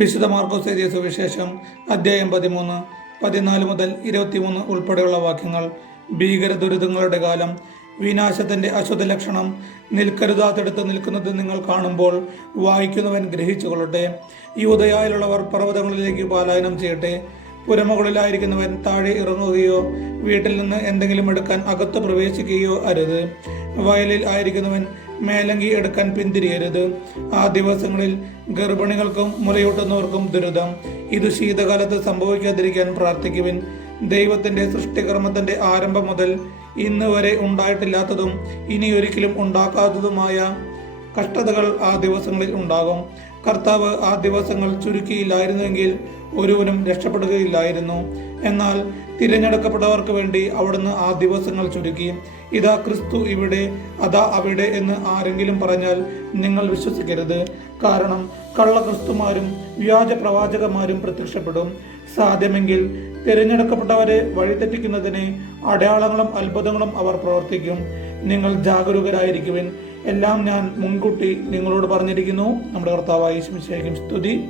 വിശുദ്ധ മാർക്കോസ് എഴുതിയ സുവിശേഷം അധ്യായം 13, 14 മുതൽ 23 ഉൾപ്പെടെയുള്ള വാക്യങ്ങൾ. ഭീകര ദുരിതങ്ങളുടെ കാലം, വിനാശത്തിന്റെ അശുദ്ധ ലക്ഷണം നിൽക്കരുതാത്തെടുത്ത് നിൽക്കുന്നത് നിങ്ങൾ കാണുമ്പോൾ വായിക്കുന്നവൻ ഗ്രഹിച്ചുകൊള്ളട്ടെ. യൂദയായിലുള്ളവർ പർവ്വതങ്ങളിലേക്ക് പലായനം ചെയ്യട്ടെ. പുരമുകളിലായിരിക്കുന്നവൻ താഴെ ഇറങ്ങുകയോ വീട്ടിൽ നിന്ന് എന്തെങ്കിലും എടുക്കാൻ അകത്ത് പ്രവേശിക്കുകയോ അരുത്. വയലിൽ ആയിരിക്കുന്നവൻ മേലങ്കി എടുക്കാൻ പിന്തിരിയരുത്. ആ ദിവസങ്ങളിൽ ഗർഭിണികൾക്കും മുലയൂട്ടുന്നവർക്കും ദുരിതം. ഇത് ശീതകാലത്ത് സംഭവിക്കാതിരിക്കാൻ പ്രാർത്ഥിക്കുവിൻ. ദൈവത്തിന്റെ സൃഷ്ടികർമ്മത്തിന്റെ ആരംഭം മുതൽ ഇന്ന് വരെ ഉണ്ടായിട്ടില്ലാത്തതും ഇനി ഒരിക്കലും ഉണ്ടാക്കാത്തതുമായ കഷ്ടതകൾ ആ ദിവസങ്ങളിൽ ഉണ്ടാകും. കർത്താവ് ആ ദിവസങ്ങൾ ചുരുക്കിയില്ലായിരുന്നുവെങ്കിൽ ഒരുവനും രക്ഷപ്പെടുകയില്ലായിരുന്നു. എന്നാൽ തിരഞ്ഞെടുക്കപ്പെട്ടവർക്ക് വേണ്ടി അവിടുന്ന് ആ ദിവസങ്ങൾ ചുരുക്കി. ഇതാ ക്രിസ്തു ഇവിടെ, അതാ അവിടെ എന്ന് ആരെങ്കിലും പറഞ്ഞാൽ നിങ്ങൾ വിശ്വസിക്കരുത്. കാരണം കള്ളക്രിസ്തുമാരും വ്യാജ പ്രവാചകന്മാരും പ്രത്യക്ഷപ്പെടും. സാധ്യമെങ്കിൽ തിരഞ്ഞെടുക്കപ്പെട്ടവരെ വഴിതെറ്റിക്കുന്നതിന് അടയാളങ്ങളും അത്ഭുതങ്ങളും അവർ പ്രവർത്തിക്കും. നിങ്ങൾ ജാഗരൂകരായിരിക്കുവിൻ. എല്ലാം ഞാൻ മുൻകൂട്ടി നിങ്ങളോട് പറഞ്ഞിരിക്കുന്നു. നമ്മുടെ കർത്താവായ യേശു മിശിഹായ്ക്ക് സ്തുതി.